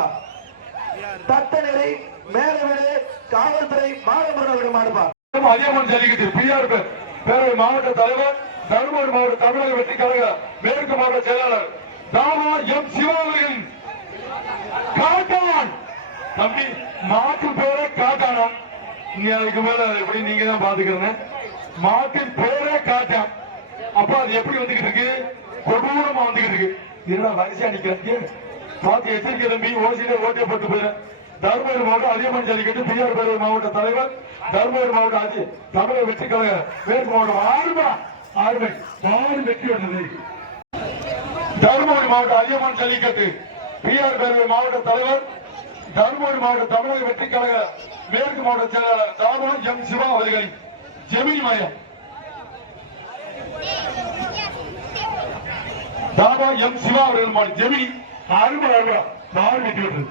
மாடுப்பா. தட்டநிலை மேலவிடு காவல்துறை மாதமுருகன் மாடுப்பா. அதியமான் ஜல்லிக்கட்டு பிஆர் பேரவை மாவட்ட தலைவர், தருமபுரி மாவட்ட தமிழக வெற்றி கழக மேற்கு மாவட்ட செயலாளர் தாமா எம் சிவா அவர்களின் காட்டான். தம்பி மாட்டு பேரே காட்டானா? நீங்க அதுக்கு மேல எப்படி நீங்க தான் பாத்துக்கிறேன். மாட்டின் பேரே காட்டான். அப்ப அது எப்படி வந்துகிட்டு இருக்கு? கொடூரமா வந்துகிட்டு இருக்கு. என்னடா வரிசையா நிக்கிறீங்க? பார்த்து எச்சரிக்கை தம்பி. ஓசியில ஓட்டை போட்டு போயிட. தருமபுரி மாவட்டம் அதியமான் ஜல்லிக்கட்டு பிஆர் பேரவை மாவட்ட தலைவர், தருமபுரி மாவட்ட தமிழக வெற்றி கழக மேற்கு மாவட்டம் ஆறுமை மாடு வெற்றி வந்தது. தருமபுரி மாவட்ட அதியமான் ஜல்லிக்கட்டு பிஆர் பேரவை மாவட்ட தலைவர், தருமபுரி மாவட்ட தமிழக வெற்றி கழக மேற்கு மாவட்ட செயலாளர் தாமா எம் சிவா அவர்களின் ஜெமினி மையம். தாமா எம் சிவா அவர்கள் ஜெமினி அருமை மாடு வெற்றி பெற்றது.